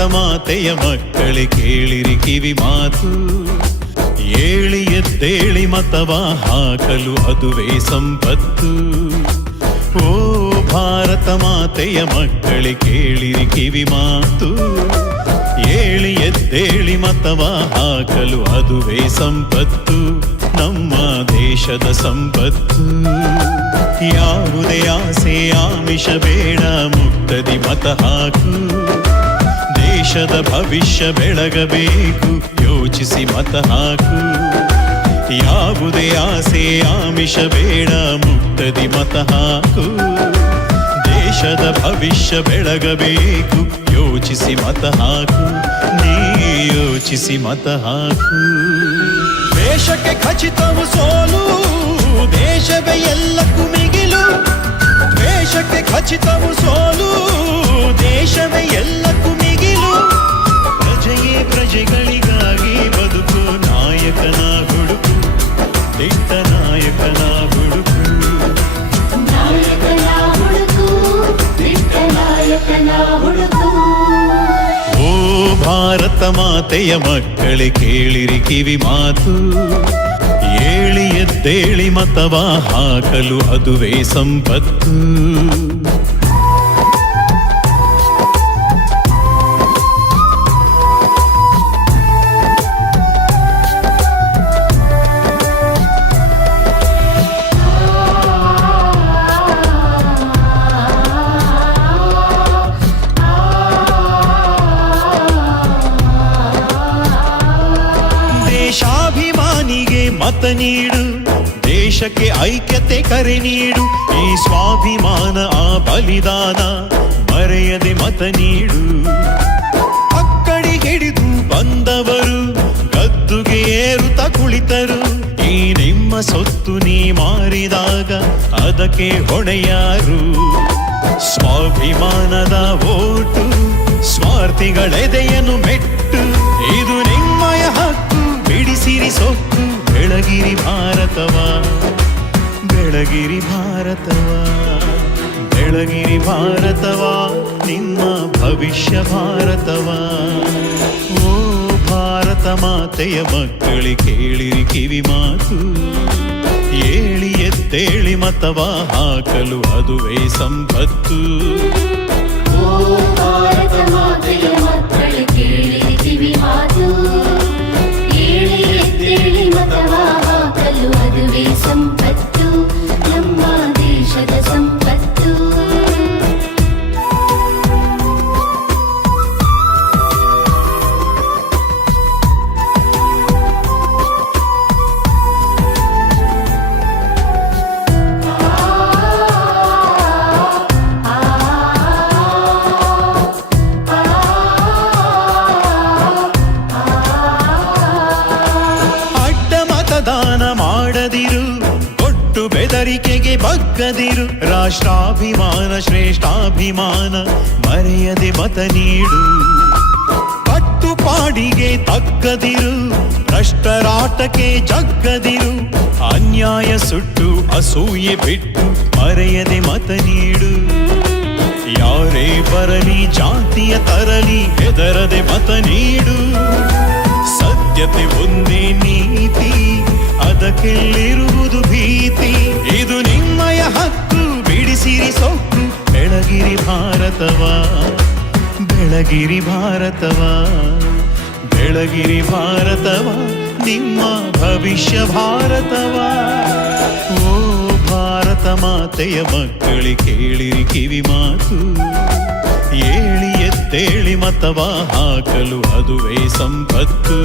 ಮಾತೆಯ ಮಕ್ಕಳೇ ಕೇಳಿರಿ ಕಿವಿ ಮಾತು. ಏಳಿ ಎದ್ದೇಳಿ ಮತವ ಹಾಕಲು ಅದುವೇ ಸಂಪತ್ತು. ಓ ಭಾರತ ಮಾತೆಯ ಮಕ್ಕಳೇ ಕೇಳಿರಿ ಕಿವಿ ಮಾತು. ಏಳಿ ಎದ್ದೇಳಿ ಮತವ ಹಾಕಲು ಅದುವೇ ಸಂಪತ್ತು. ನಮ್ಮ ದೇಶದ ಸಂಪತ್ತು. ಯಾವುದೇ ಆಸೆ, ಆಮಿಷ, ಬೇಡ, ಮುಕ್ತದಿ ಮತ ಹಾಕು. ದೇಶದ ಭವಿಷ್ಯ ಬೆಳಗಬೇಕು. ಯೋಚಿಸಿ ಮತ ಹಾಕು. ಯಾವುದೇ ಆಸೆ, ಆಮಿಷ ಬೇಡ, ಮುಕ್ತದಿ ಮತ ಹಾಕು. ದೇಶದ ಭವಿಷ್ಯ ಬೆಳಗಬೇಕು. ಯೋಚಿಸಿ ಮತ ಹಾಕು. ನೀ ಯೋಚಿಸಿ ಮತ ಹಾಕು. ದೇಶಕ್ಕೆ ಖಚಿತವು ಸೋಲು. ದೇಶವೇ ಎಲ್ಲಕ್ಕೂ ಮಿಗಿಲು. ದೇಶಕ್ಕೆ ಖಚಿತವು ಸೋಲು. ದೇಶವೇ ಎಲ್ಲಕ್ಕೂ ಮಾತೆಯ ಮಕ್ಕಳೇ ಕೇಳಿರಿ ಕಿವಿ ಮಾತು. ಏಳಿ ಎದ್ದೇಳಿ ಮತವ ಹಾಕಲು ಅದುವೇ ಸಂಪತ್ತು. ಮತ ನೀಡು, ದೇಶಕ್ಕೆ ಐಕ್ಯತೆ ಕರೆ ನೀಡು, ಈ ಸ್ವಾಭಿಮಾನ, ಆ ಬಲಿದಾನ ಮರೆಯದೆ ಮತ ನೀಡು. ಅಕ್ಕಡಿ ಹಿಡಿದು ಬಂದವರು, ಗದ್ದುಗೆ ಏರುತ್ತ ಕುಳಿತರು, ಈ ನಿಮ್ಮ ಸೊತ್ತು ನೀ ಮಾರಿದಾಗ ಅದಕ್ಕೆ ಹೊಣೆಯಾರು. ಸ್ವಾಭಿಮಾನದ ಓಟು ಸ್ವಾರ್ಥಿಗಳೆದೆಯನ್ನು ಮೆಟ್ಟು, ಇದು ನಿಮ್ಮಯ ಹಕ್ಕು, ಬಿಡಿಸಿರಿ ಸೊಕ್ಕು. ಬೆಳಗಿರಿ ಭಾರತವ? ಬೆಳಗಿರಿ ಭಾರತವ? ಬೆಳಗಿರಿ ಭಾರತವ? ನಿಮ್ಮ ಭವಿಷ್ಯ ಭಾರತವ? ಓ ಭಾರತ ಮಾತೆಯ ಮಕ್ಕಳಿ ಕೇಳಿರಿ ಕಿವಿ ಮಾತು. ಏಳಿ ಎತ್ತೇಳಿ ಮತವ ಹಾಕಲು ಅದುವೇ ಸಂಪತ್ತು. ಕೊಟ್ಟು ಬೆದರಿಕೆಗೆ ಬಗ್ಗದಿರು. ರಾಷ್ಟ್ರಾಭಿಮಾನ, ಶ್ರೇಷ್ಠಾಭಿಮಾನ, ಮರೆಯದೆ ಮತ ನೀಡು. ಕಟ್ಟುಪಾಡಿಗೆ ತಕ್ಕದಿರು ಕಷ್ಟರಾಟಕ್ಕೆ ಜಗ್ಗದಿರು. ಅನ್ಯಾಯ ಸುಟ್ಟು, ಅಸೂಯೆ ಬಿಟ್ಟು ಮರೆಯದೆ ಮತ ನೀಡು. ಯಾರೇ ಬರಲಿ, ಜಾತಿಯ ತರಲಿ, ಹೆದರದೆ ಮತ ನೀಡು. ಸತ್ಯತೆ ಒಂದೇ ನೀತಿ ಅದಕ್ಕೆಲ್ಲಿರುವುದು ಬೆಳಗಿರಿ ಭಾರತವ ಬೆಳಗಿರಿ ಭಾರತವ, ನಿಮ್ಮ ಭವಿಷ್ಯ ಭಾರತವ. ಓ ಭಾರತ ಮಾತೆಯ ಮಕ್ಕಳಿ, ಕೇಳಿರಿ ಕಿವಿ ಮಾತು. ಏಳಿ ಎತ್ತೇಳಿ ಮತವ ಹಾಕಲು ಅದುವೇ ಸಂಪತ್ತು.